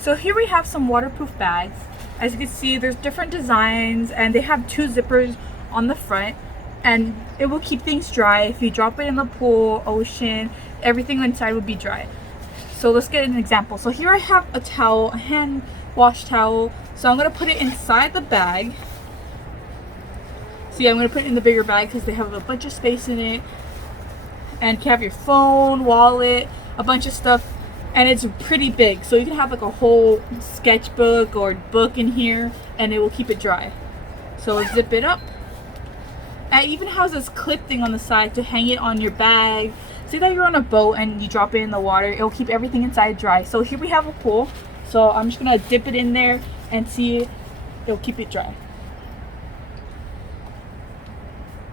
So here we have some waterproof bags. As you can see, there's different designs and they have 2 zippers on the front, and it will keep things dry. If you drop it in the pool, ocean, everything inside will be dry. So let's get an example. So here I have a towel, a hand wash towel. So I'm gonna put it inside the bag. See, I'm gonna put it in the bigger bag because they have a bunch of space in it. And you can have your phone, wallet, a bunch of stuff. And it's pretty big, so you can have like a whole sketchbook or book in here and it will keep it dry. So zip it up. And it even has this clip thing on the side to hang it on your bag. Say that you're on a boat and you drop it in the water, it will keep everything inside dry. So here we have a pool, so I'm just gonna dip it in there and see it'll keep it dry.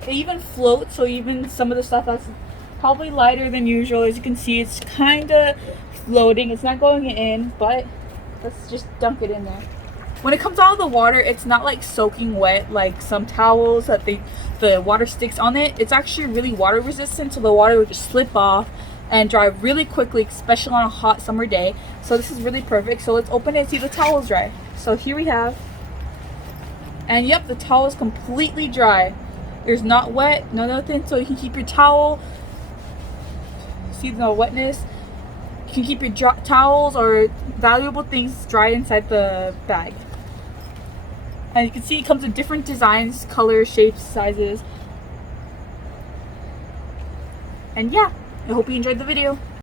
It even floats, so even some of the stuff that's probably lighter than usual, as you can see, it's kind of floating. It's not going in, but let's just dunk it in there. When it comes out of the water, it's not like soaking wet like some towels that the water sticks on it. It's actually really water resistant, so the water will just slip off and dry really quickly, especially on a hot summer day. So this is really perfect. So let's open it and see the towel is dry. So here we have, and yep, the towel is completely dry. There's not wet, no nothing, so you can keep your towel. See no wetness. You can keep your towels or valuable things dry inside the bag. And you can see it comes in different designs, colors, shapes, sizes. And yeah, I hope you enjoyed the video.